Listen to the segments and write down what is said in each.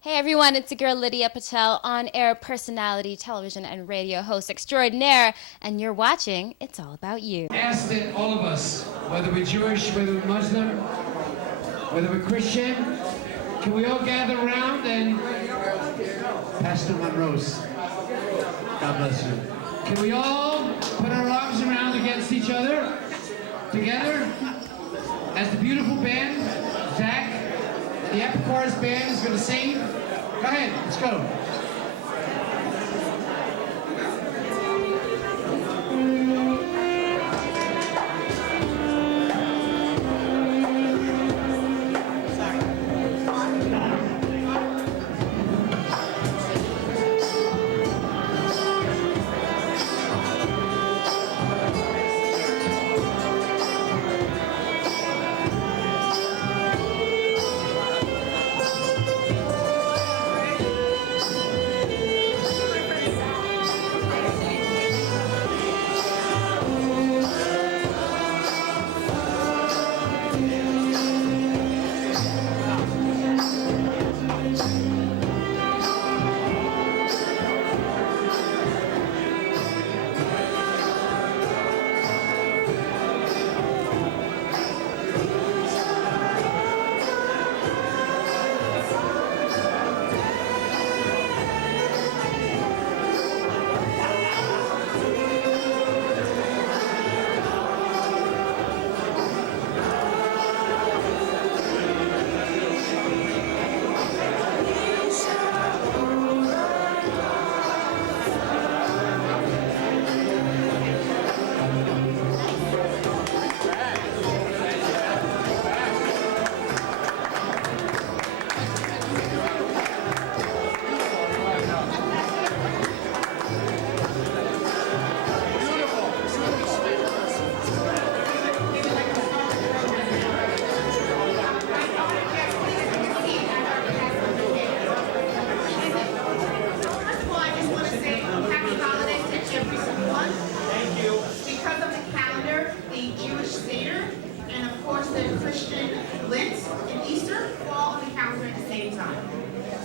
Hey everyone, it's your girl Lydia Patel, on-air personality, television and radio host extraordinaire, and you're watching It's All About You. Ask that all of us, whether we're Jewish, whether we're Muslim, whether we're Christian, can we all gather around and Pastor Monroe's. God bless you. Can we all put our arms around against each other, together, as the beautiful band, Zach, and the Epichorus band is going to sing? Go ahead, let's go.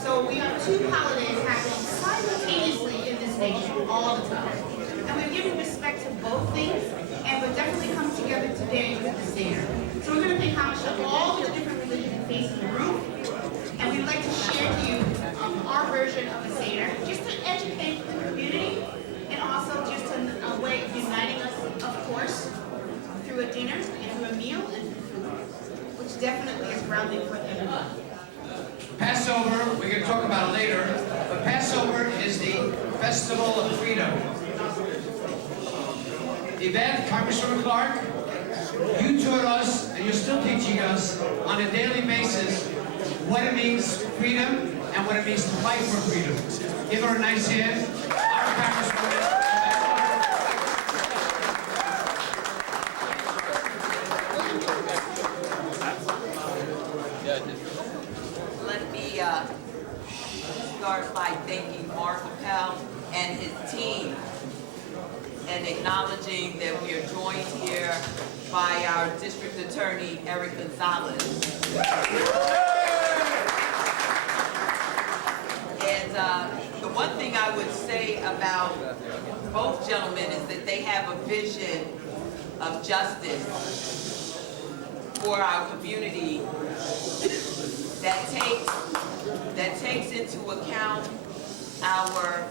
So we have two holidays happening simultaneously in this nation all the time. And we're giving respect to both things, and we're definitely coming together today with the Seder. So we're going to pay homage to all the different religions and faiths in the room, and we'd like to share to you our version of the Seder, just to educate the community, and also just a way of uniting us, of course, through a dinner and through a meal, and which definitely is grounding for everyone. Passover, we're going to talk about it later, but Passover is the festival of freedom. Yvette, Congresswoman Clark, you taught us, and you're still teaching us, on a daily basis, what it means freedom and what it means to fight for freedom. Give her a nice hand. Our Congresswoman. Start by thanking Mark Appel and his team and acknowledging that we are joined here by our District Attorney, Eric Gonzalez. And the one thing I would say about both gentlemen is that they have a vision of justice for our community that takes into account our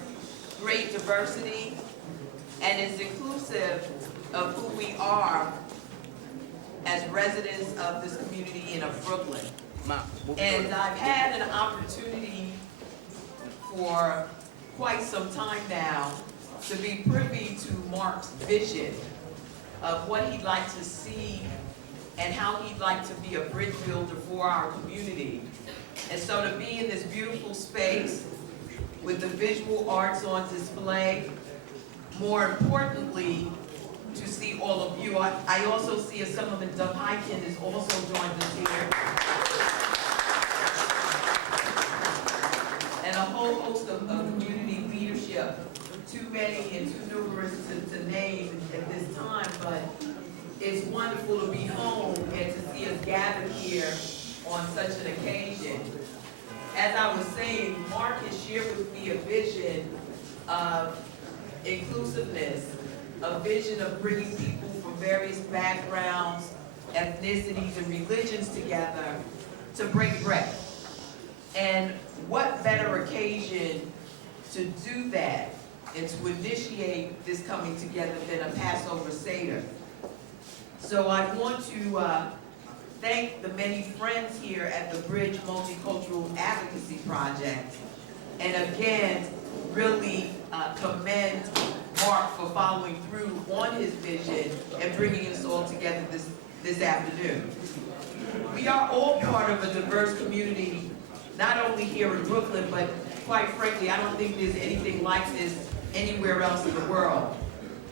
great diversity and is inclusive of who we are as residents of this community and of Brooklyn. And I've had an opportunity for quite some time now to be privy to Mark's vision of what he'd like to see and how he'd like to be a bridge builder for our community. And so to be in this beautiful space with the visual arts on display, more importantly, to see all of you. I also see Assemblyman Doug Hyken has also joined us here. And a whole host of community leadership, too many and too numerous to name at this time, but it's wonderful to be home and to see us gathered here on such an occasion. as I was saying, Mark has shared with me a vision of inclusiveness, a vision of bringing people from various backgrounds, ethnicities, and religions together to break bread. And what better occasion to do that and to initiate this coming together than a Passover Seder. So I want to thank the many friends here at the Bridge Multicultural Advocacy Project, and again, really commend Mark for following through on his vision and bringing us all together this afternoon. We are all part of a diverse community, not only here in Brooklyn, but quite frankly, I don't think there's anything like this anywhere else in the world,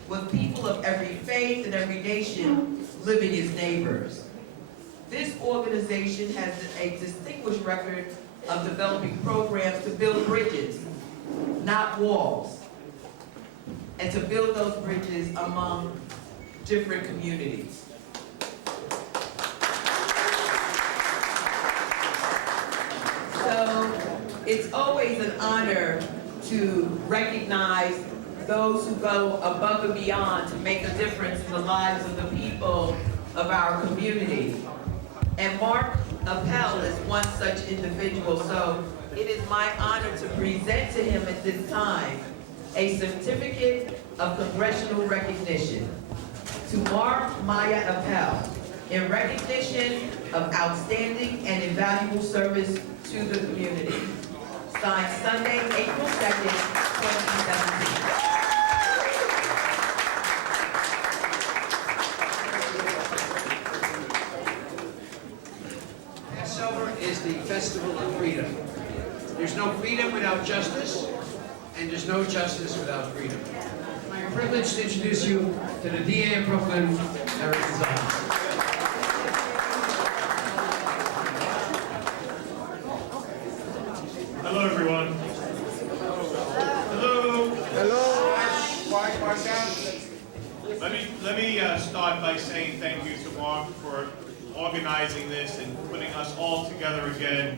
with people of every faith and every nation living as neighbors. This organization has a distinguished record of developing programs to build bridges, not walls, and to build those bridges among different communities. So it's always an honor to recognize those who go above and beyond to make a difference in the lives of the people of our community. And Mark Appel is one such individual, so it is my honor to present to him at this time a certificate of congressional recognition to Mark Maya Appel in recognition of outstanding and invaluable service to the community. Signed Sunday, April 2nd, 2017. Passover is the festival of freedom. There's no freedom without justice, and there's no justice without freedom. It's my privilege to introduce you to the DA of Brooklyn, Eric Gonzalez. Hello, everyone. Hello. Hello. Let me start by saying thank you to Mark for organizing this and putting us all together again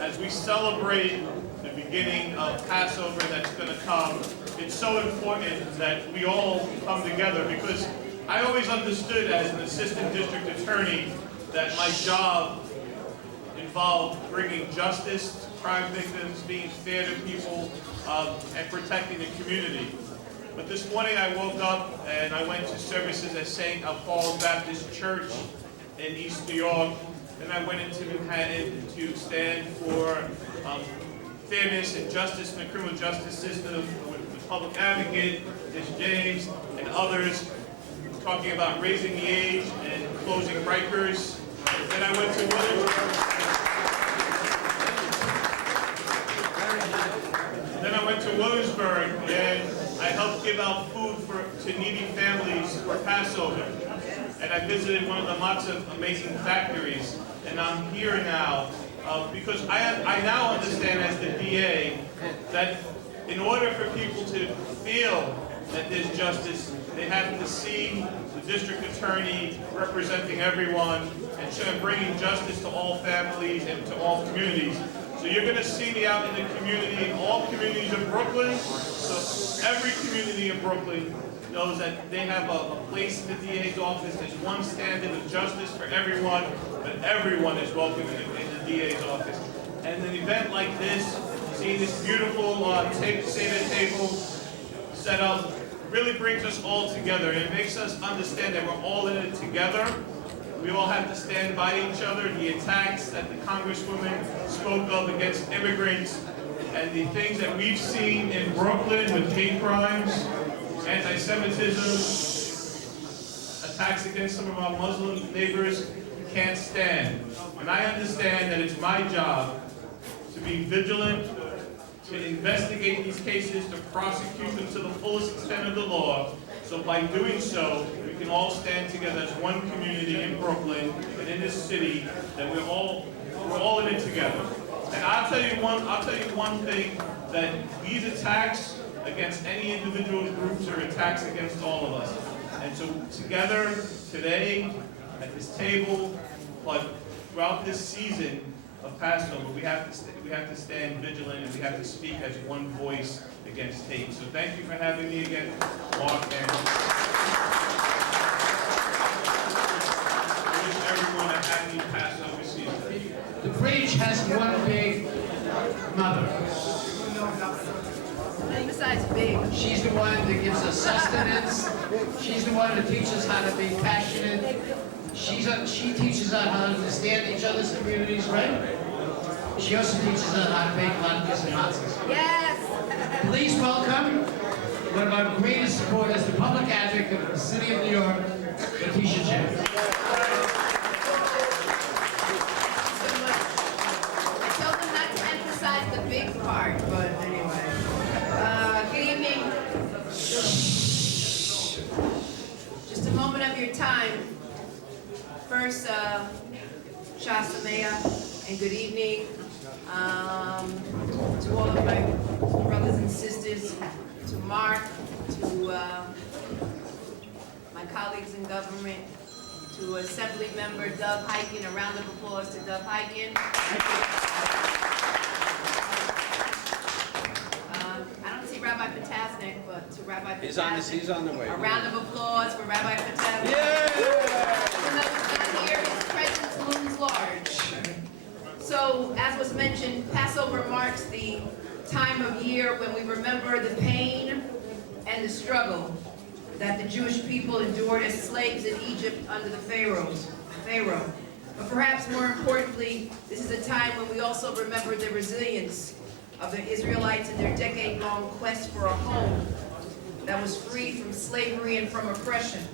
as we celebrate the beginning of Passover that's going to come. It's so important that we all come together, because I always understood as an assistant district attorney that my job involved bringing justice to crime victims, being fair to people, and protecting the community. But this morning I woke up and I went to services at St. Paul's Baptist Church in East New York. Then I went into Manhattan to stand for fairness and justice in the criminal justice system with the public advocate, Ms. James, and others, talking about raising the age and closing Rikers. Then I went to Williamsburg, and I helped give out food to needy families for Passover. And I visited one of the matzah amazing factories. And I'm here now because I now understand as the DA that in order for people to feel that there's justice, they have to see the district attorney representing everyone and bringing justice to all families and to all communities. So you're going to see me out in the community, in all communities of Brooklyn. So every community in Brooklyn knows that they have a place in the DA's office. There's one standard of justice for everyone, but everyone is welcome in the DA's office. And an event like this, seeing this beautiful Seder table set up, really brings us all together. And it makes us understand that we're all in it together. We all have to stand by each other. The attacks that the Congresswoman spoke of against immigrants and the things that we've seen in Brooklyn with hate crimes, anti-Semitism, attacks against some of our Muslim neighbors, we can't stand. And I understand that it's my job to be vigilant, to investigate these cases, to prosecute them to the fullest extent of the law. So by doing so, we can all stand together as one community in Brooklyn and in this city, that we're all in it together. And I'll tell you one thing, that these attacks against any individual groups are attacks against all of us. And so together, today, at this table, but throughout this season of Passover, we have to stand vigilant, and we have to speak as one voice against hate. So thank you for having me again, Mark, and I wish everyone a happy Passover season. The preach has one big mother. Besides big. She's the one that gives us sustenance. She's the one that teaches us how to be passionate. She teaches us how to understand each other's communities, right? She also teaches us how to make latkes and matzahs. Yes. Please welcome one of our greatest supporters, the public advocate of the city of New York, Letitia James. I told them not to emphasize the big part, but anyway. Good evening. Just a moment of your time. First, Shasamea, and good evening to all of my brothers and sisters, to Mark, to my colleagues in government, to Assembly Member Dov Hiken. A round of applause to Dov Hiken. I don't see Rabbi Potasnik, but to Rabbi Potasnik. He's on the way. A round of applause for Rabbi Potasnik. Even though he's not here, his presence looms large. So, as was mentioned, Passover marks the time of year when we remember the pain and the struggle that the Jewish people endured as slaves in Egypt under the Pharaoh. But perhaps more importantly, this is a time when we also remember the resilience of the Israelites in their decade-long quest for a home that was free from slavery and from oppression.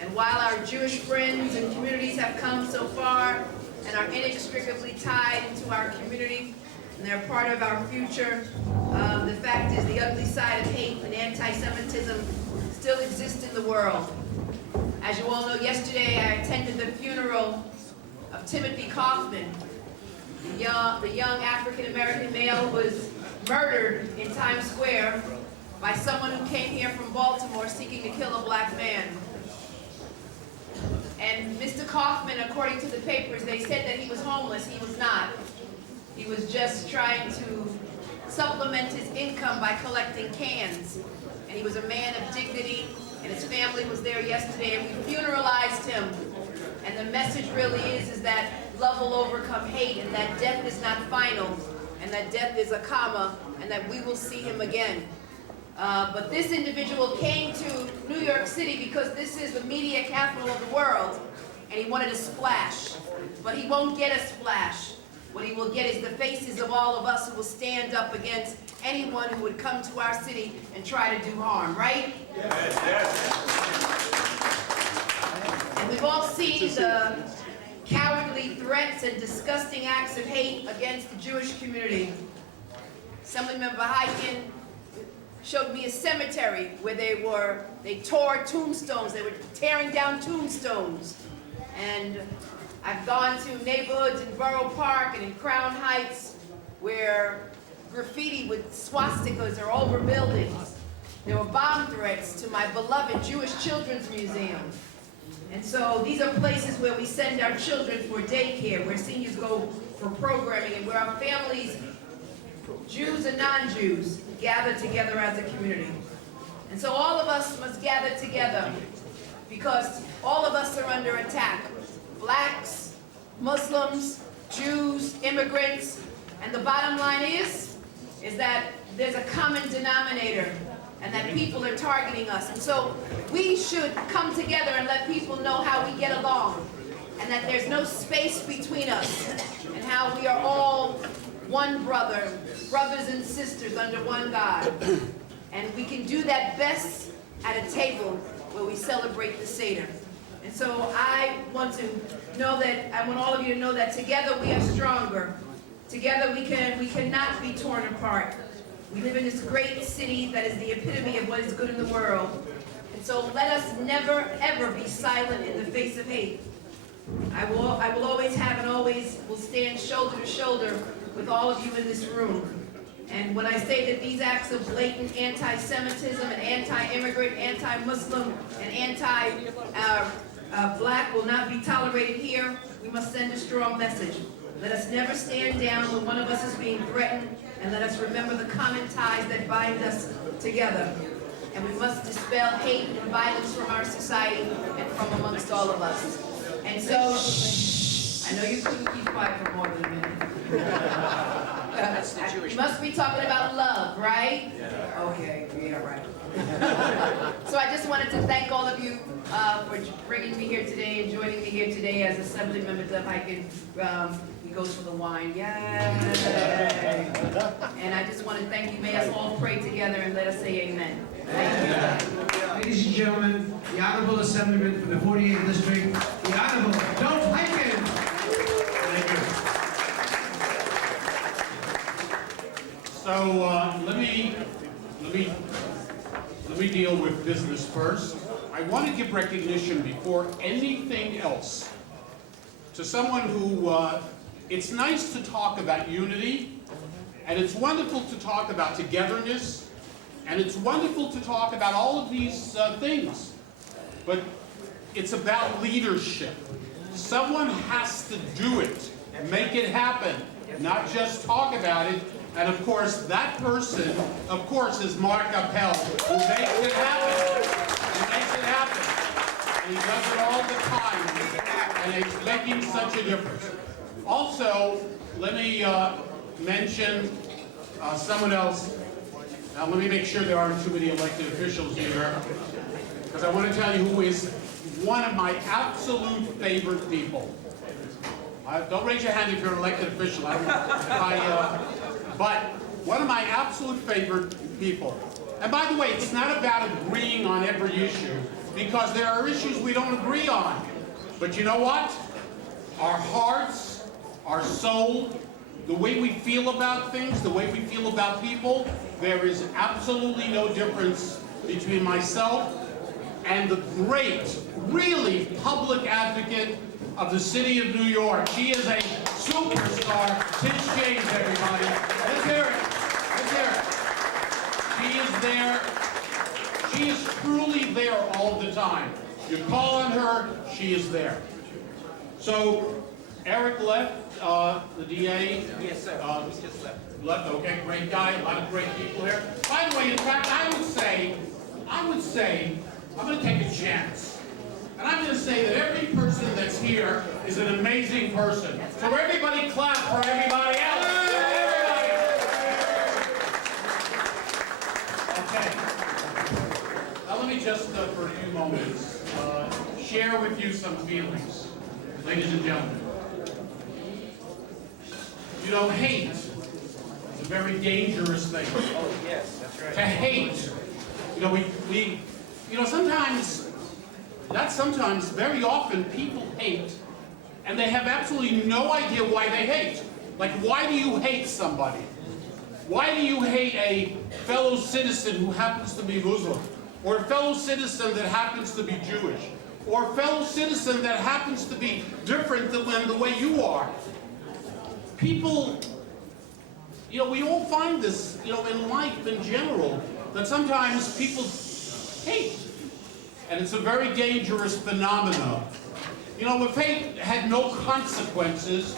And while our Jewish friends and communities have come so far and are inextricably tied into our community, and they're part of our future, the fact is the ugly side of hate and anti-Semitism still exists in the world. As you all know, yesterday I attended the funeral of Timothy Kaufman, the young African-American male who was murdered in Times Square by someone who came here from Baltimore seeking to kill a black man. And Mr. Kaufman, according to the papers, they said that he was homeless. He was not. He was just trying to supplement his income by collecting cans. And he was a man of dignity, and his family was there yesterday, and we funeralized him. And the message really is that love will overcome hate, and that death is not final, and that death is a comma, and that we will see him again. But this individual came to New York City because this is the media capital of the world, and he wanted a splash. But he won't get a splash. What he will get is the faces of all of us who will stand up against anyone who would come to our city and try to do harm, right? Yes, yes. And we've all seen the cowardly threats and disgusting acts of hate against the Jewish community. Assemblymember Hiken showed me a cemetery where they tore tombstones. They were tearing down tombstones. And I've gone to neighborhoods in Borough Park and in Crown Heights where graffiti with swastikas are over buildings. There were bomb threats to my beloved Jewish Children's Museum. And so these are places where we send our children for daycare, where seniors go for programming, and where our families, Jews and non-Jews, gather together as a community. And so all of us must gather together because all of us are under attack. Blacks, Muslims, Jews, immigrants, and the bottom line is that there's a common denominator and that people are targeting us. And so we should come together and let people know how we get along and that there's no space between us and how we are all one brother, brothers and sisters under one God. And we can do that best at a table where we celebrate the Seder. And so I want all of you to know that together we are stronger. Together we cannot be torn apart. We live in this great city that is the epitome of what is good in the world. And so let us never, ever be silent in the face of hate. I will always have and always will stand shoulder to shoulder with all of you in this room. And when I say that these acts of blatant anti-Semitism and anti-immigrant, anti-Muslim, and anti-black will not be tolerated here, we must send a strong message. Let us never stand down when one of us is being threatened, and let us remember the common ties that bind us together. And we must dispel hate and violence from our society and from amongst all of us. And so, I know you couldn't keep quiet for more than a minute. You must be talking about love, right? Yeah. Okay, yeah, right. So I just wanted to thank all of you for bringing me here today and joining me here today as Assembly Member Dove Hyken. He goes for the wine. Yay! And I just want to thank you. May us all pray together and let us say amen. Thank you. Ladies and gentlemen, the Honorable Assemblyman from the 48th District, the Honorable Dove Hyken. Thank you. So let me deal with business first. I want to give recognition before anything else to someone who, it's nice to talk about unity, and it's wonderful to talk about togetherness, and it's wonderful to talk about all of these things, but it's about leadership. Someone has to do it, make it happen, not just talk about it. And of course, that person, of course, is Mark Appel, who makes it happen. He makes it happen. And he does it all the time. And he's making such a difference. Also, let me mention someone else. Now, let me make sure there aren't too many elected officials here, because I want to tell you who is one of my absolute favorite people. Don't raise your hand if you're an elected official. But one of my absolute favorite people. And by the way, it's not about agreeing on every issue, because there are issues we don't agree on. But you know what? Our hearts, our soul, the way we feel about things, the way we feel about people, there is absolutely no difference between myself and the great, really public advocate of the city of New York. She is a superstar. Tish James, everybody. Let's hear it. Let's hear it. She is there. She is truly there all the time. You call on her, she is there. So, Eric left, the DA. Yes, sir. He just left. Left, okay, great guy, a lot of great people here. By the way, in fact, I would say, I'm going to take a chance. And I'm going to say that every person that's here is an amazing person. So everybody clap for everybody else. Everybody. Okay. Now let me just, for a few moments, share with you some feelings, ladies and gentlemen. You know, hate is a very dangerous thing. Oh, yes, that's right. To hate. You know, sometimes, very often, people hate, and they have absolutely no idea why they hate. Like, why do you hate somebody? Why do you hate a fellow citizen who happens to be Muslim? Or a fellow citizen that happens to be Jewish? Or a fellow citizen that happens to be different than the way you are? People, we all find this, in life in general, that sometimes people hate. And it's a very dangerous phenomenon. If hate had no consequences,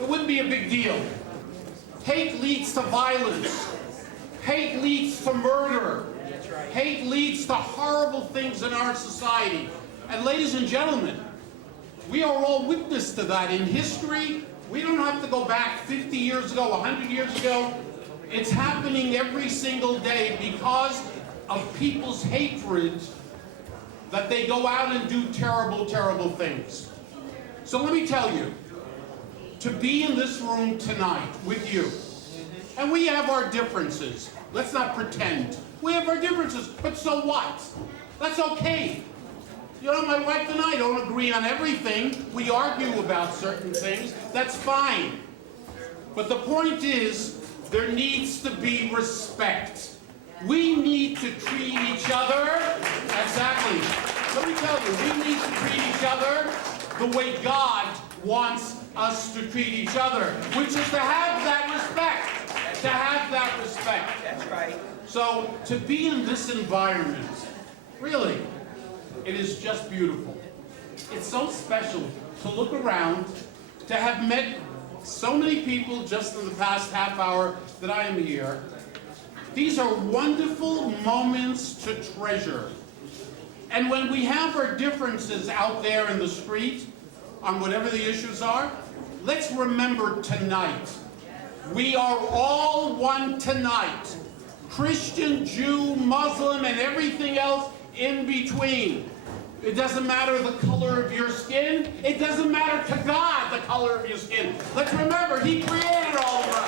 it wouldn't be a big deal. Hate leads to violence. Hate leads to murder. Hate leads to horrible things in our society. And ladies and gentlemen, we are all witness to that in history. We don't have to go back 50 years ago, 100 years ago. It's happening every single day because of people's hatred, that they go out and do terrible, terrible things. So let me tell you, to be in this room tonight with you, and we have our differences. Let's not pretend. We have our differences, but so what? That's okay. My wife and I don't agree on everything. We argue about certain things. That's fine. But the point is, there needs to be respect. We need to treat each other, exactly. Let me tell you, we need to treat each other the way God wants us to treat each other, which is to have that respect. To have that respect. That's right. So, to be in this environment, really, it is just beautiful. It's so special to look around, to have met so many people just in the past half hour that I am here. These are wonderful moments to treasure. And when we have our differences out there in the street on whatever the issues are, let's remember tonight. We are all one tonight. Christian, Jew, Muslim, and everything else in between. It doesn't matter the color of your skin. It doesn't matter to God the color of your skin. Let's remember, He created all of us.